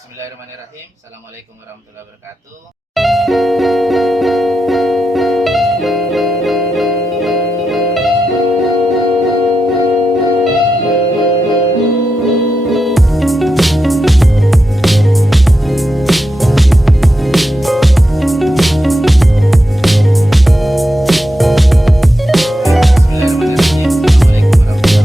Bismillahirrahmanirrahim. Assalamualaikum warahmatullahi wabarakatuh. Bismillahirrahmanirrahim. Assalamualaikum warahmatullahi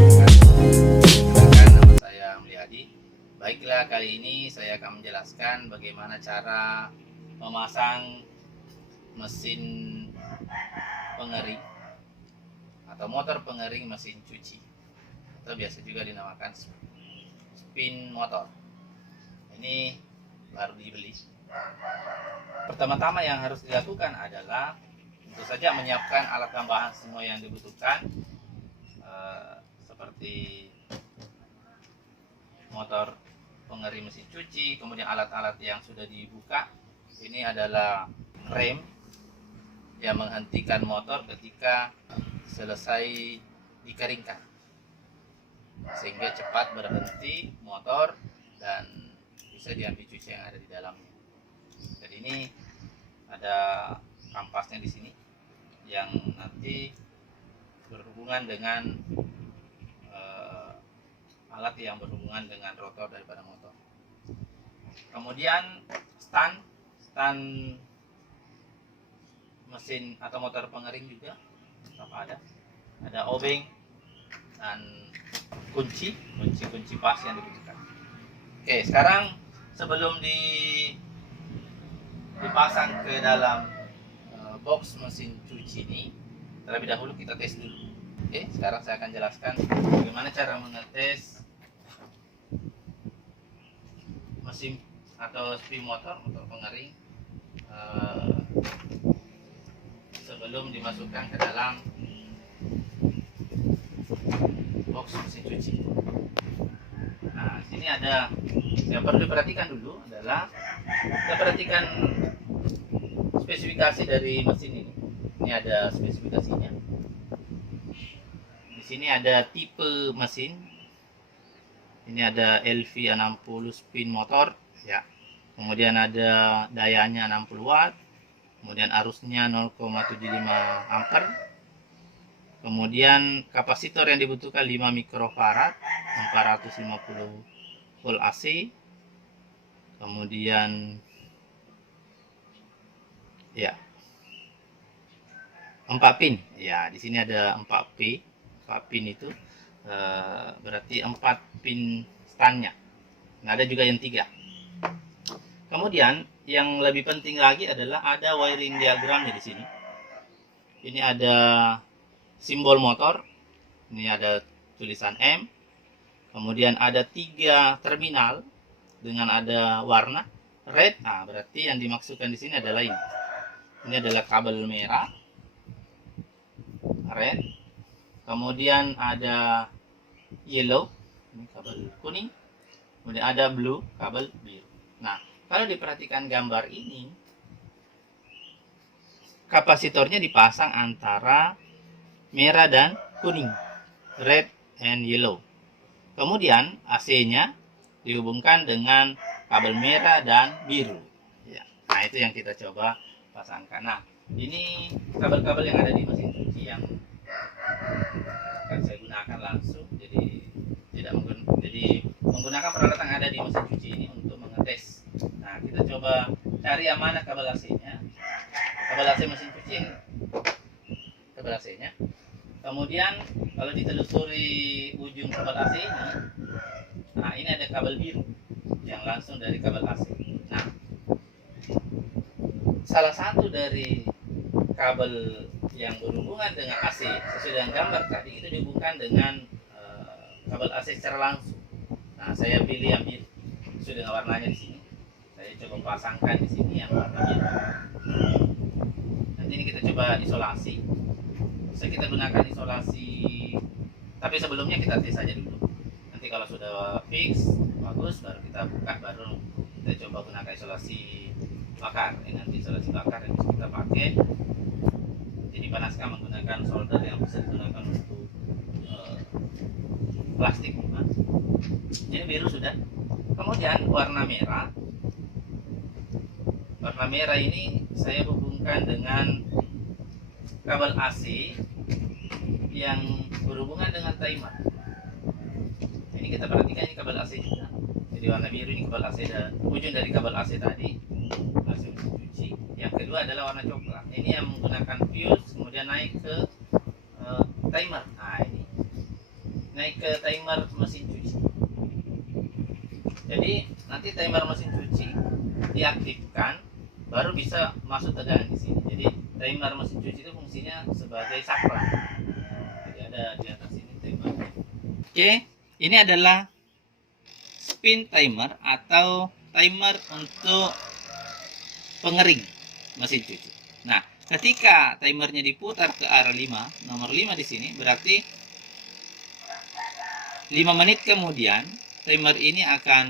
wabarakatuh. Perkenalkan, nama saya Mulyadi. Baiklah, kali ini saya akan menjelaskan bagaimana cara memasang mesin pengering atau motor pengering mesin cuci, atau biasa juga dinamakan spin motor. Ini baru dibeli. Pertama-tama yang harus dilakukan adalah tentu saja menyiapkan alat tambahan semua yang dibutuhkan, seperti motor pengering mesin cuci, kemudian alat-alat yang sudah dibuka. Ini adalah rem yang menghentikan motor ketika selesai dikeringkan, sehingga cepat berhenti motor dan bisa diambil cuci yang ada di dalamnya. Jadi ini ada kampasnya di sini yang nanti berhubungan dengan alat yang berhubungan dengan rotor daripada motor. Kemudian stand mesin atau motor pengering juga ada obeng dan kunci pas yang dibutuhkan. Oke, sekarang sebelum dipasang ke dalam box mesin cuci ini, terlebih dahulu kita tes dulu. Oke, sekarang saya akan jelaskan bagaimana cara mengetes mesin atau spin motor pengering sebelum dimasukkan ke dalam box mesin cuci. Nah, sini ada yang perlu diperhatikan dulu adalah kita perhatikan spesifikasi dari mesin ini. Ini ada spesifikasinya. Di sini ada tipe mesin. Ini ada LV60 spin motor, ya. Kemudian ada dayanya 60 watt. Kemudian arusnya 0,75 ampere. Kemudian kapasitor yang dibutuhkan 5 mikrofarad, 450 volt AC. Kemudian ya 4 pin. Ya, di sini ada 4 pin itu berarti 4 pin standnya. Nah, ada juga yang 3. Kemudian yang lebih penting lagi adalah ada wiring diagramnya di sini. Ini ada simbol motor. Ini ada tulisan M. Kemudian ada 3 terminal dengan ada warna red. Nah, berarti yang dimaksudkan di sini adalah ini. Ini adalah kabel merah, red. Kemudian ada yellow, ini kabel kuning. Kemudian ada blue, kabel biru. Nah, kalau diperhatikan gambar ini, kapasitornya dipasang antara merah dan kuning, red and yellow. Kemudian AC-nya dihubungkan dengan kabel merah dan biru. Ya. Nah, itu yang kita coba pasangkan. Nah, ini kabel-kabel yang ada di mesin cuci yang akan saya gunakan langsung. Jadi menggunakan peralatan yang ada di mesin cuci ini untuk mengetes. Nah, kita coba cari yang mana kabel AC-nya. Kabel AC mesin cuci ini, kabel AC-nya. Kemudian kalau ditelusuri ujung kabel AC ini, nah ini ada kabel biru yang langsung dari kabel AC. Nah, salah satu dari kabel yang berhubungan dengan AC sesuai dengan gambar tadi itu dihubungkan dengan kabel AC secara langsung. Nah, saya pilih yang biru sesuai dengan warnanya di sini. Saya coba pasangkan di sini yang warna biru. Nanti ini kita coba isolasi. Bisa kita gunakan isolasi, tapi sebelumnya kita tes saja dulu. Nanti kalau sudah fix bagus, baru kita buka, baru kita coba gunakan isolasi bakar. Ini nanti isolasi bakar yang bisa kita pakai. Jadi panaskan menggunakan solder yang bisa digunakan untuk plastik. Ini biru sudah. Kemudian warna merah. Warna merah ini saya hubungkan dengan kabel AC yang berhubungan dengan timer. Ini kita perhatikan, ini kabel AC juga. Jadi warna biru ini kabel AC, ujung dari kabel AC tadi masuk cuci. Yang kedua adalah warna coklat. Ini yang menggunakan fuse, kemudian naik ke timer. Nah, ini naik ke timer mesin cuci. Jadi nanti timer mesin cuci diaktifkan, baru bisa masuk tegangan di sini. Jadi timer mesin cuci itu fungsinya sebagai saklar. Jadi ada di atas ini timer. Oke, ini adalah spin timer atau timer untuk pengering mesin cuci. Nah, ketika timernya diputar ke arah 5, nomor 5 di sini, berarti 5 menit kemudian timer ini akan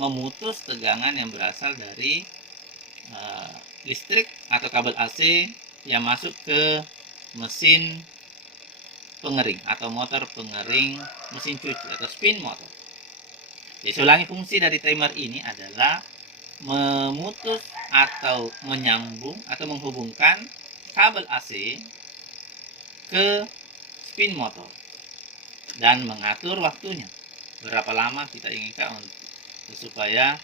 memutus tegangan yang berasal dari listrik atau kabel AC yang masuk ke mesin pengering atau motor pengering mesin cuci atau spin motor. Jadi saya ulangi, fungsi dari timer ini adalah memutus atau menyambung atau menghubungkan kabel AC ke spin motor dan mengatur waktunya, berapa lama kita inginkan supaya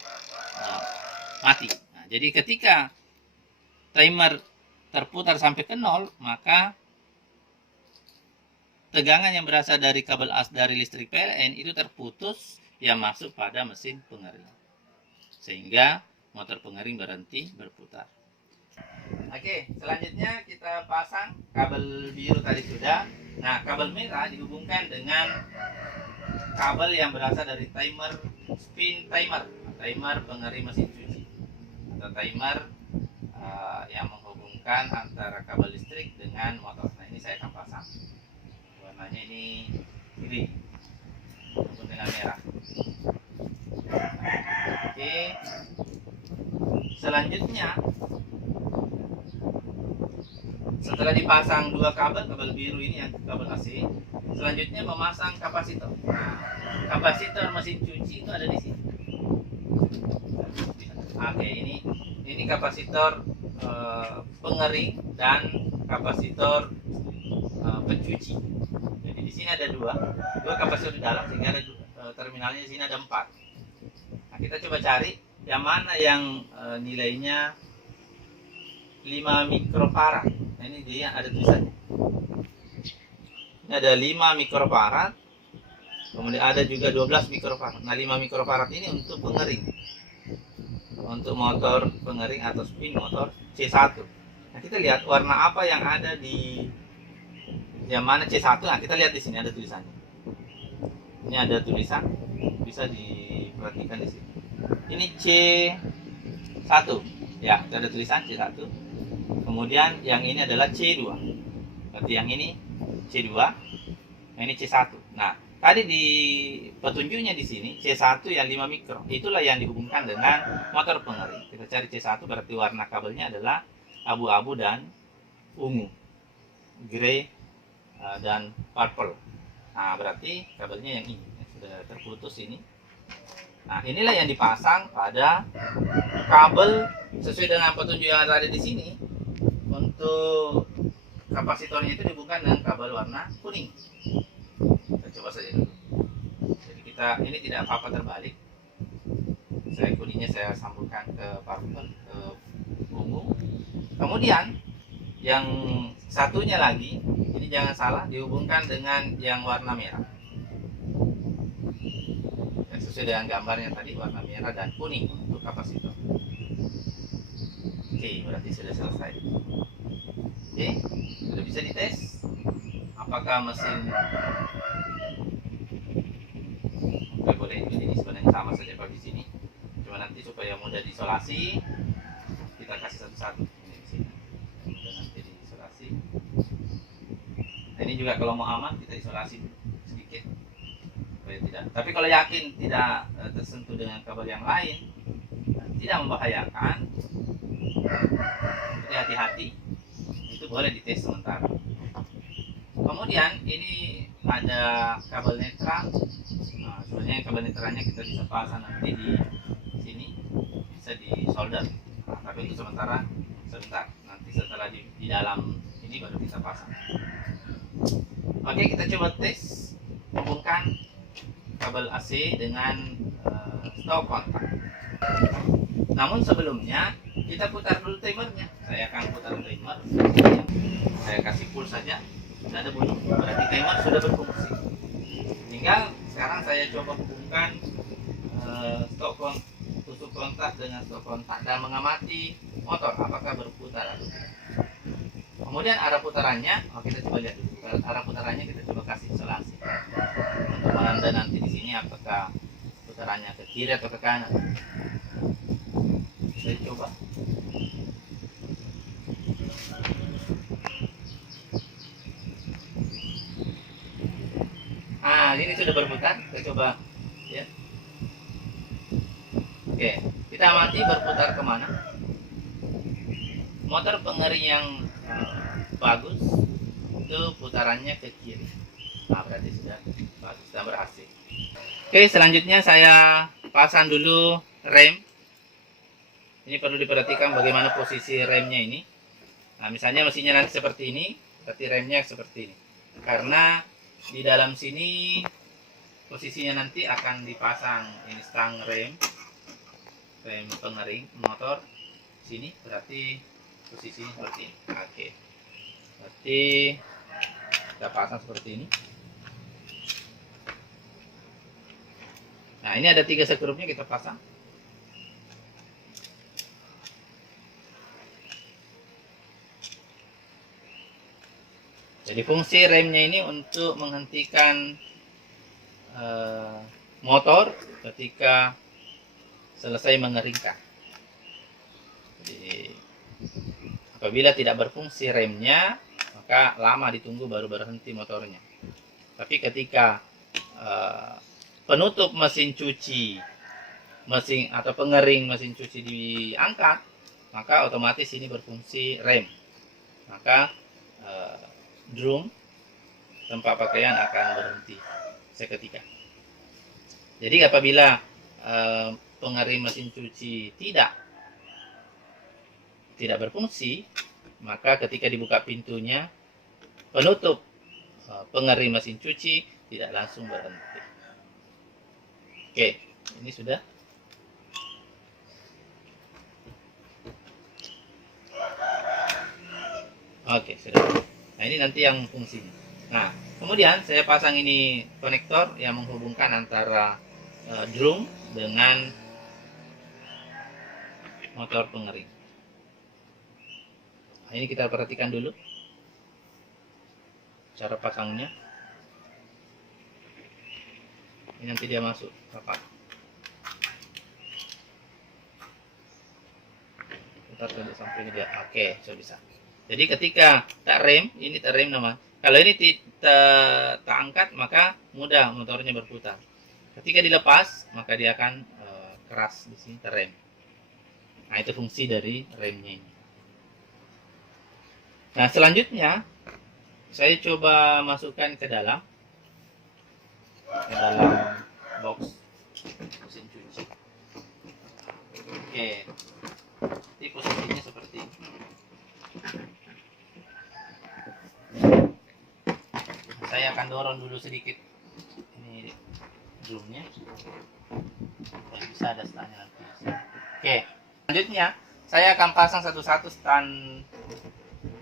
mati. Nah, jadi ketika timer terputar sampai ke 0, maka tegangan yang berasal dari kabel AC dari listrik PLN itu terputus yang masuk pada mesin pengering, sehingga motor pengering berhenti berputar. Oke, selanjutnya kita pasang kabel biru tadi sudah. Nah, kabel merah dihubungkan dengan kabel yang berasal dari timer, spin timer, timer pengering mesin cuci, atau timer yang menghubungkan antara kabel listrik dengan motor. Nah, ini saya akan pasang. Warnanya ini green maupun dengan merah. Oke, selanjutnya setelah dipasang dua kabel biru ini yang kabel AC, selanjutnya memasang kapasitor. Nah, kapasitor mesin cuci itu ada di sini. Oke, ini kapasitor pengering dan kapasitor pencuci. Jadi di sini ada dua kapasitor di dalam, sehingga ada terminalnya di sini ada 4. Nah, kita coba cari yang mana yang nilainya 5 mikrofarad. Nah, ini dia ada tulisannya. Ini ada 5 mikrofarad. Kemudian ada juga 12 mikrofarad. Nah, 5 mikrofarad ini untuk pengering. Untuk motor pengering atau spin motor C1. Nah, kita lihat warna apa yang ada di yang mana C1. Nah, kita lihat di sini ada tulisannya. Ini ada tulisan, bisa diperhatikan di sini. Ini C1. Ya, ada tulisan C1. Kemudian yang ini adalah C2. Berarti yang ini C2, yang ini C1. Nah, tadi di petunjuknya di sini C1 yang 5 mikro. Itulah yang dihubungkan dengan motor pengering. Kita cari C1, berarti warna kabelnya adalah abu-abu dan ungu, grey dan purple. Nah, berarti kabelnya yang ini yang sudah terputus ini. Nah, inilah yang dipasang pada kabel sesuai dengan petunjuk yang ada di sini. Untuk kapasitornya itu dihubungkan dengan kabel warna kuning. Kita coba saja dulu. Jadi ini tidak apa-apa terbalik. Kuningnya saya sambungkan ke purple, ke ungu. Kemudian yang satunya lagi, ini jangan salah, dihubungkan dengan yang warna merah. Sesuai dengan gambarnya tadi, warna merah dan kuning untuk kapasitor. Oke, berarti sudah selesai. Oke, sudah bisa dites apakah mesin. Oke, boleh. Ini sebenarnya sama saja kalau di sini. Cuma nanti supaya mudah diisolasi, kita kasih satu-satu. Ini di sini. Mudah nanti diisolasi. Ini juga kalau mau aman kita isolasi sedikit. Tidak. Tapi kalau yakin tidak tersentuh dengan kabel yang lain, tidak membahayakan, jadi hati-hati, itu boleh dites sementara. Kemudian ini ada kabel netral. Nah, Sebenarnya kabel netralnya kita bisa pasang nanti di sini, bisa di solder. Nah, tapi untuk sementara sebentar, nanti setelah di dalam ini baru kita pasang. Oke, kita coba tes hubungkan kabel AC dengan stop kontak. Namun sebelumnya kita putar dulu timernya. Saya akan putar timer. Saya kasih full saja. Tidak ada bunyi. Berarti timer sudah berfungsi. Tinggal sekarang saya coba hubungkan tusuk kontak dengan stop kontak dan mengamati motor apakah berputar atau tidak. Kemudian arah putarannya, kita coba lihat dulu. Arah putarannya kita coba kasih isolasi untuk menanda nanti di sini apakah putarannya ke kiri atau ke kanan. Saya coba. Ini sudah berputar. Kita coba ya. Oke, kita amati berputar kemana. Motor pengering yang bagus itu putarannya ke kiri. Berarti sudah bagus, sudah berhasil. Oke, selanjutnya saya pasang dulu rem. Ini perlu diperhatikan bagaimana posisi remnya ini. Misalnya mesinnya nanti seperti ini, berarti remnya seperti ini. Karena di dalam sini posisinya nanti akan dipasang ini stang rem pengering motor sini, berarti posisinya seperti ini. Oke, berarti kita pasang seperti ini. Nah, ini ada 3 sekrupnya, kita pasang. Jadi fungsi remnya ini untuk menghentikan motor ketika selesai mengeringkan. Jadi apabila tidak berfungsi remnya, maka lama ditunggu baru berhenti motornya. Tapi ketika penutup mesin cuci atau pengering mesin cuci diangkat, maka otomatis ini berfungsi rem. Maka drum tempat pakaian akan berhenti seketika. Jadi apabila pengering mesin cuci tidak berfungsi, maka ketika dibuka pintunya, penutup pengering mesin cuci tidak langsung berhenti. Oke, ini sudah. Oke, sudah. Nah, ini nanti yang fungsinya. Nah, kemudian saya pasang ini konektor yang menghubungkan antara drum dengan motor pengering. Nah, ini kita perhatikan dulu cara pasangnya. Ini nanti dia masuk rapat. Kita tunduk sampai ini dia. Oke, sudah bisa. Jadi ketika tak rem, ini tak rem nama. Kalau ini tak angkat, maka mudah motornya berputar. Ketika dilepas, maka dia akan keras di sini terrem. Nah, itu fungsi dari remnya ini. Nah, selanjutnya saya coba masukkan ke dalam box mesin cuci. Oke, ini posisinya seperti ini. Saya akan dorong dulu sedikit ini drumnya, ya, bisa ada standnya nanti. Oke, selanjutnya saya akan pasang satu-satu stand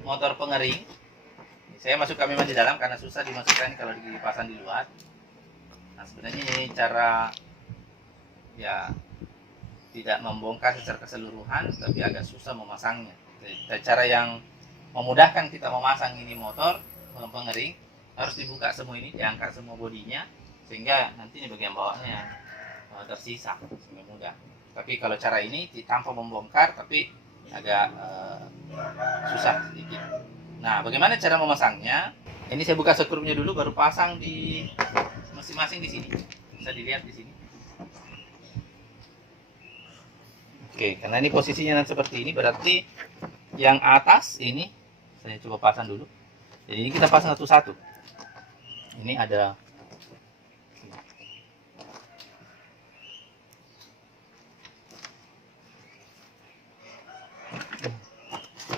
motor pengering. Saya masukkan memang di dalam karena susah dimasukkan kalau dipasang di luar. Nah, sebenarnya ini cara ya tidak membongkar secara keseluruhan, tapi agak susah memasangnya. Cara yang memudahkan kita memasang ini motor pengering, harus dibuka semua ini, diangkat semua bodinya, sehingga nanti bagian bawahnya tersisa sehingga mudah. Tapi kalau cara ini tanpa membongkar, tapi agak susah sedikit. Nah, bagaimana cara memasangnya? Ini saya buka sekrupnya dulu, baru pasang di masing-masing di sini. Bisa dilihat di sini. Oke, karena ini posisinya nanti seperti ini, berarti yang atas ini saya coba pasang dulu. Jadi ini kita pasang satu-satu. Ini ada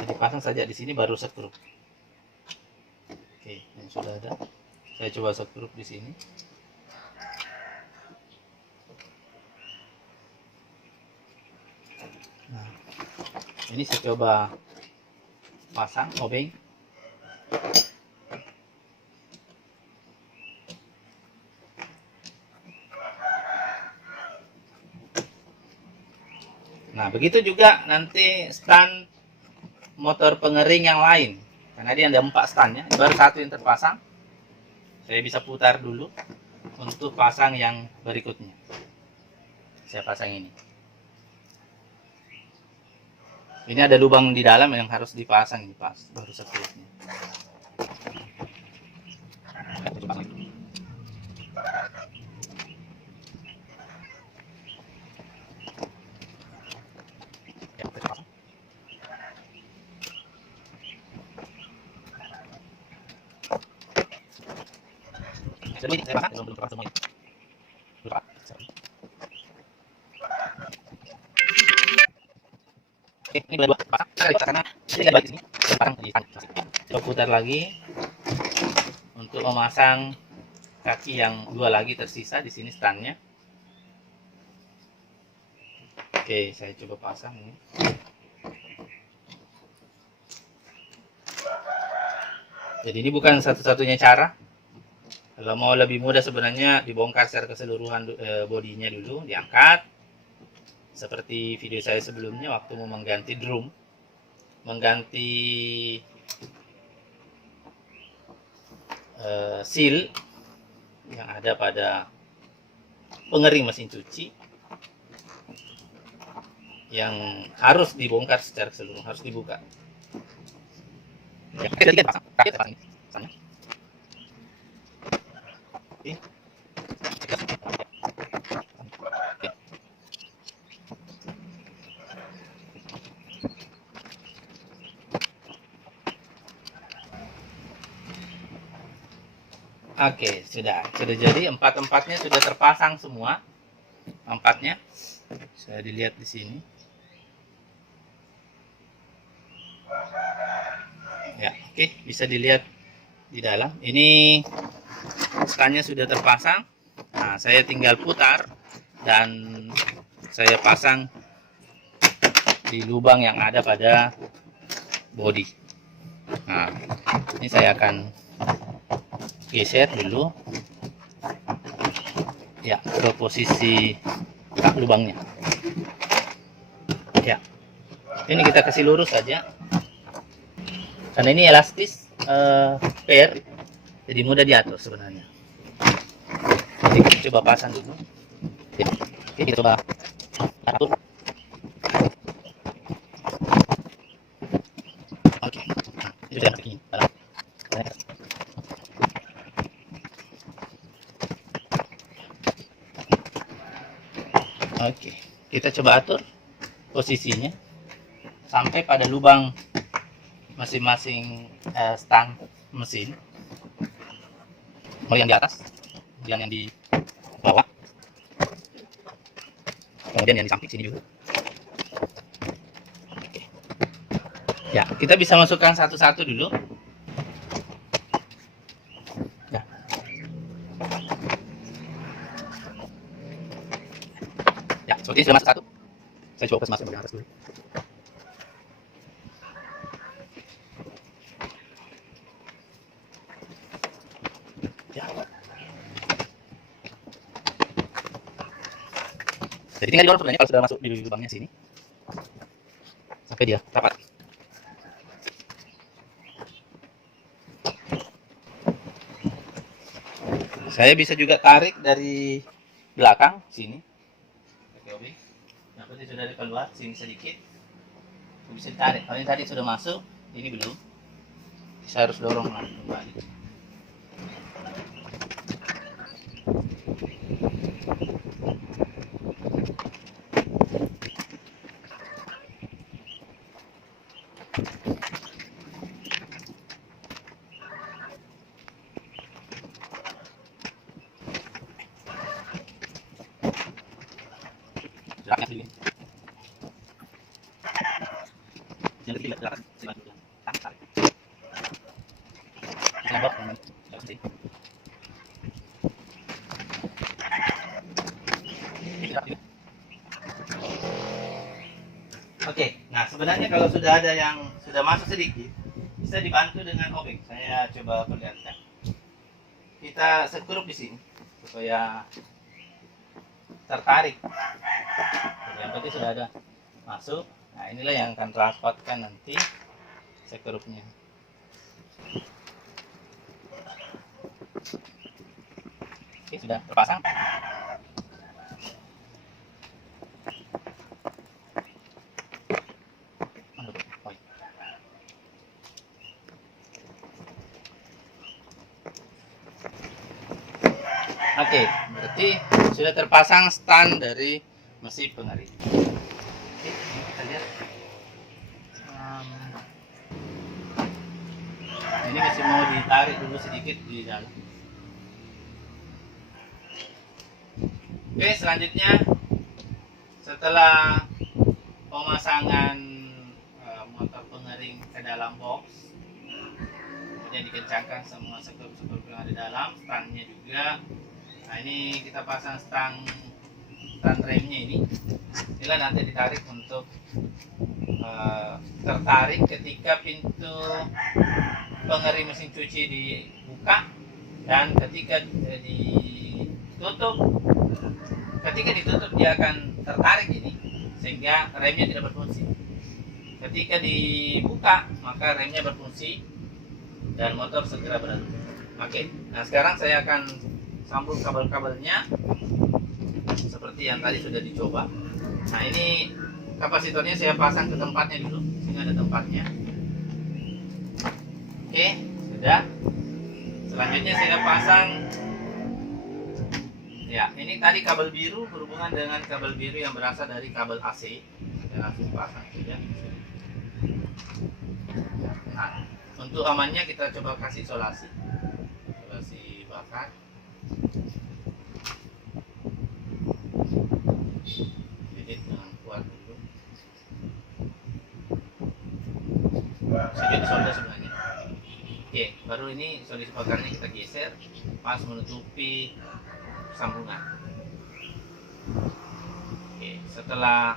Jadi pasang saja di sini baru skrup. Oke, yang sudah ada. Saya coba skrup di sini. Nah, ini saya coba pasang obeng. Nah, begitu juga nanti stand motor pengering yang lain. Karena dia ada 4 standnya, baru 1 yang terpasang. Saya bisa putar dulu untuk pasang yang berikutnya. Saya pasang ini. Ini ada lubang di dalam yang harus dipasang ini pas, baru seterusnya. Saya pasang, belum terpasang semuanya. Oke, ini dua pasang karena ini nggak baik di sini. Pasang di sana. Coba putar lagi untuk memasang kaki yang 2 lagi tersisa di sini standnya. Oke, saya coba pasang ini. Jadi ini bukan satu-satunya cara. Kalau mau lebih mudah sebenarnya dibongkar secara keseluruhan bodinya dulu, diangkat. Seperti video saya sebelumnya waktu mau mengganti drum, mengganti seal yang ada pada pengering mesin cuci, yang harus dibongkar secara keseluruhan, harus dibuka. Ya, kita pasang, pasang. Oke. Oke, sudah jadi empatnya sudah terpasang semua, 4-nya. Saya dilihat di sini. Ya, oke, bisa dilihat di dalam. Ini standnya sudah terpasang. Nah, saya tinggal putar dan saya pasang di lubang yang ada pada bodi. Nah, ini saya akan geser dulu ya ke posisi lubangnya. Ya, ini kita kasih lurus saja karena ini elastis pair, jadi mudah diatur sebenarnya. Jadi kita coba pasang dulu. Ya, kita coba atur. Oke, nah, itu sudah begini. Oke, kita coba atur posisinya sampai pada lubang masing-masing stang mesin. Mulai yang di atas, kemudian yang di bawah, kemudian yang di samping sini juga. Oke. Ya, kita bisa masukkan satu-satu dulu. Ya. Ya, seperti ini sudah masuk satu. Saya coba masuk bagian atas dulu. Ya. Jadi tinggal didorong sebenarnya kalau sudah masuk di lubangnya sini sampai dia rapat. Saya bisa juga tarik dari belakang sini. Oke, yang penting sudah keluar sini sedikit. Bisa ditarik. Kalau ini tadi sudah masuk, ini belum. Saya harus dorong kembali. Yang ketiga, silakan. Oke, nah sebenarnya kalau sudah ada yang sudah masuk sedikit, bisa dibantu dengan obeng. Saya coba perlihatkan. Kita sekrup di sini supaya tertarik. Yang penting sudah ada masuk. Nah inilah yang akan transportkan nanti sekrupnya. Oke, sudah terpasang. Oke, berarti sudah terpasang stand dari mesin pengering. Oke, kita lihat. Ini masih mau ditarik dulu sedikit di dalam. Oke, selanjutnya setelah pemasangan motor pengering ke dalam box, kemudian dikencangkan semua sekrup-sekrup yang ada di dalam, standnya juga. Nah ini kita pasang stand remnya ini. Inilah nanti ditarik untuk tertarik ketika pintu pengering mesin cuci dibuka, dan ketika ditutup dia akan tertarik ini sehingga remnya tidak berfungsi. Ketika dibuka maka remnya berfungsi dan motor segera berhenti. Oke, nah sekarang saya akan sambung kabel-kabelnya seperti yang tadi sudah dicoba. Nah ini kapasitornya saya pasang ke tempatnya dulu, sehingga ada tempatnya. Oke, sudah. Selanjutnya saya pasang. Ya, ini tadi kabel biru berhubungan dengan kabel biru yang berasal dari kabel AC. Saya langsung pasang saja. Nah, untuk amannya kita coba kasih isolasi bakat. Jadi dengan kuat dulu. Sudah disolder sebenarnya. Oke, baru ini isolasi bakarnya kita geser pas menutupi sambungan. Oke, setelah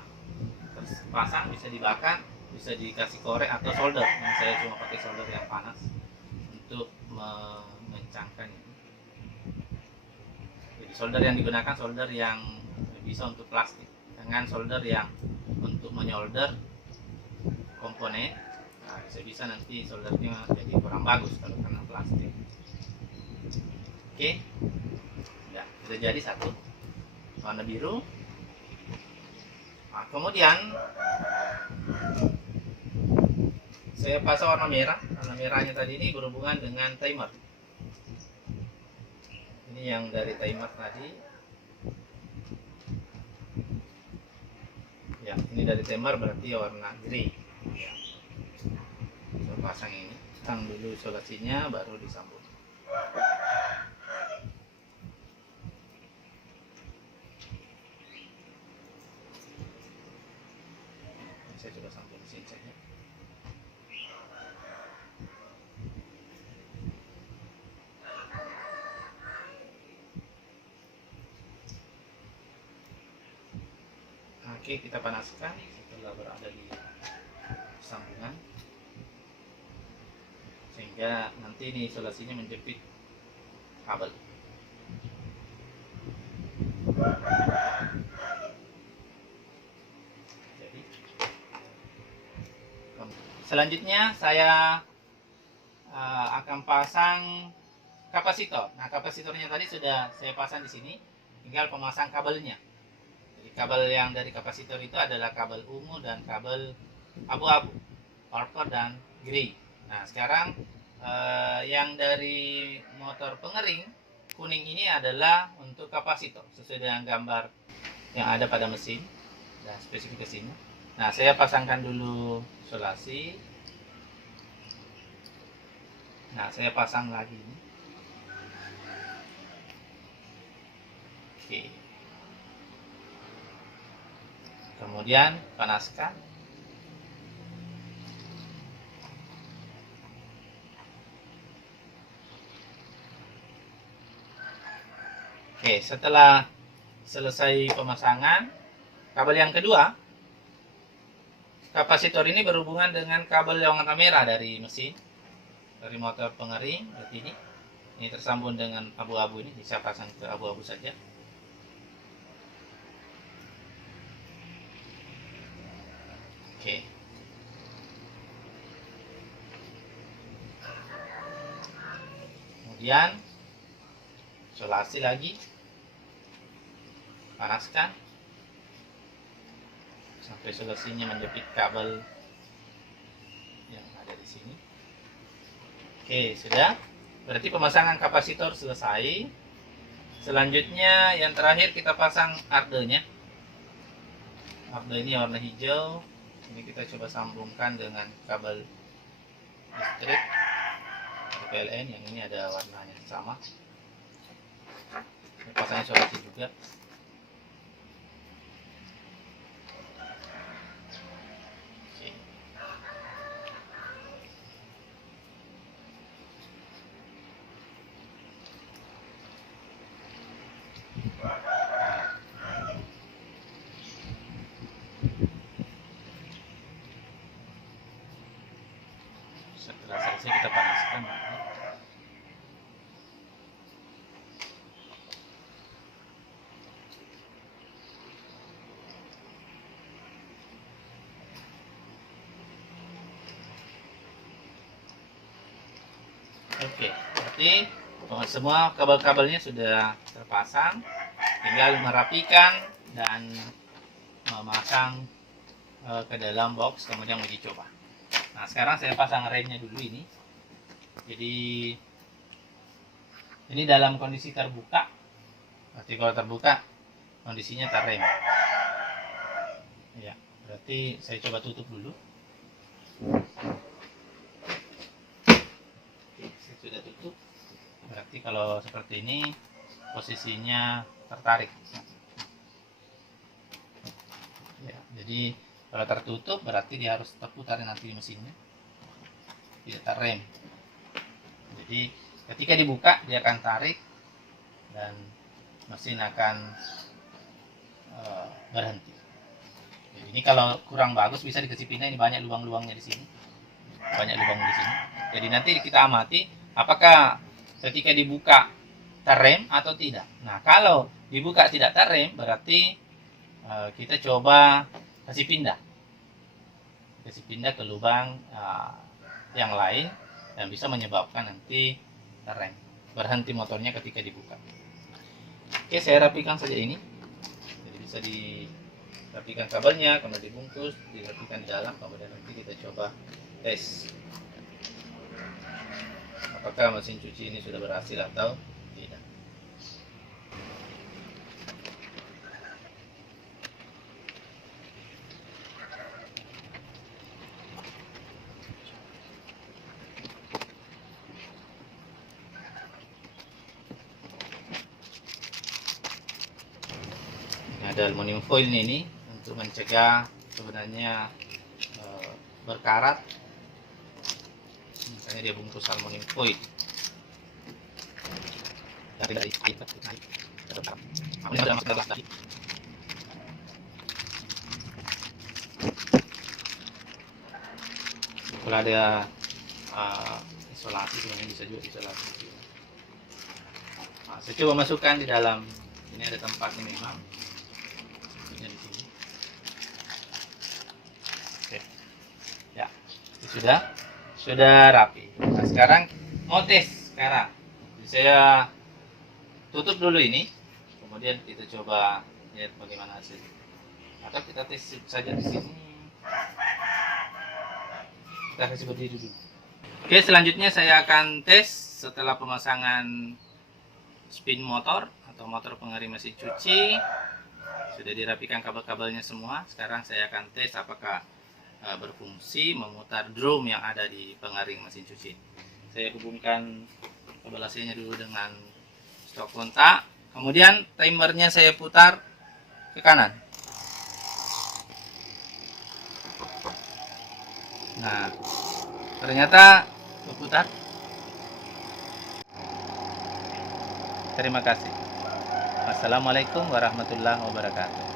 terpasang bisa dibakar, bisa dikasih korek atau solder. Yang saya cuma pakai solder yang panas untuk mengencangkan ini. Jadi solder yang digunakan solder yang bisa untuk plastik, dengan solder yang untuk menyolder komponen. Nah, bisa nanti soldernya jadi kurang bagus kalau karena plastik. Oke, ya sudah jadi satu warna biru. Nah, kemudian saya pasang warna merah. Warna merahnya tadi ini berhubungan dengan timer. Ini yang dari timer tadi. Ya, ini dari timer berarti warna grey. Ya. Saya pasang ini. Pasang dulu isolasinya, baru disambung. Saya coba sambung sini saja. Oke, kita panaskan setelah berada di sambungan sehingga nanti ini isolasinya menjepit kabel. Jadi, selanjutnya saya akan pasang kapasitor. Nah, kapasitornya tadi sudah saya pasang di sini, tinggal pemasang kabelnya. Kabel yang dari kapasitor itu adalah kabel ungu dan kabel abu-abu, purple dan grey. Nah sekarang yang dari motor pengering kuning ini adalah untuk kapasitor sesuai dengan gambar yang ada pada mesin dan spesifikasinya. Nah saya pasangkan dulu isolasi. Nah saya pasang lagi ini. Oke. Kemudian panaskan. Oke, setelah selesai pemasangan kabel yang kedua, kapasitor ini berhubungan dengan kabel yang warna merah dari mesin, dari motor pengering. Berarti ini tersambung dengan abu-abu ini, bisa pasang ke abu-abu saja. Oke. Kemudian isolasi lagi, panaskan sampai solusinya menjepit kabel yang ada di sini. Oke, sudah. Berarti pemasangan kapasitor selesai. Selanjutnya yang terakhir kita pasang arde-nya. Arde ini warna hijau. Ini kita coba sambungkan dengan kabel listrik PLN. Yang ini ada warnanya sama. Pasang isolasi juga. Setelah selesai kita panaskan. Oke, berarti semua kabel-kabelnya sudah terpasang, tinggal merapikan dan memasang ke dalam box, kemudian uji coba. Nah, sekarang saya pasang remnya dulu ini. Jadi ini dalam kondisi terbuka. Berarti kalau terbuka kondisinya terrem. Ya, berarti saya coba tutup dulu. Saya sudah tutup. Berarti kalau seperti ini posisinya tertarik. Ya, jadi kalau tertutup berarti dia harus terputar nanti mesinnya, tidak terrem. Jadi ketika dibuka dia akan tarik dan mesin akan berhenti. Jadi ini kalau kurang bagus bisa dikasih pindah, ini banyak lubang-lubangnya di sini, banyak lubang di sini. Jadi nanti kita amati apakah ketika dibuka terrem atau tidak. Nah, kalau dibuka tidak terrem berarti kita coba kasih pindah ke lubang yang lain dan bisa menyebabkan nanti terrem, berhenti motornya ketika dibuka. Oke, saya rapikan saja ini. Jadi bisa dirapikan kabelnya, kemudian dibungkus, dirapikan di dalam, kemudian nanti kita coba tes apakah mesin cuci ini sudah berhasil atau tidak. Ada aluminium foil ini untuk mencegah sebenarnya berkarat, makanya dia bungkus aluminium foil dari kalau ada isolasi sebenarnya bisa juga isolasi. Nah, saya coba masukkan di dalam ini, ada tempatnya memang di sini. Oke. Ya, sudah rapi. Nah, sekarang mau tes sekarang. Jadi saya tutup dulu ini, kemudian kita coba lihat bagaimana hasilnya. Atau kita tes saja di sini. Kita kasih berdiri dulu. Oke, selanjutnya saya akan tes setelah pemasangan spin motor atau motor pengering mesin cuci. Sudah dirapikan kabel-kabelnya semua. Sekarang saya akan tes apakah berfungsi memutar drum yang ada di pengering mesin cuci. Saya hubungkan kabel AC-nya dulu dengan stok kontak. Kemudian timernya saya putar ke kanan. Nah, ternyata berputar. Terima kasih. Wassalamualaikum warahmatullahi wabarakatuh.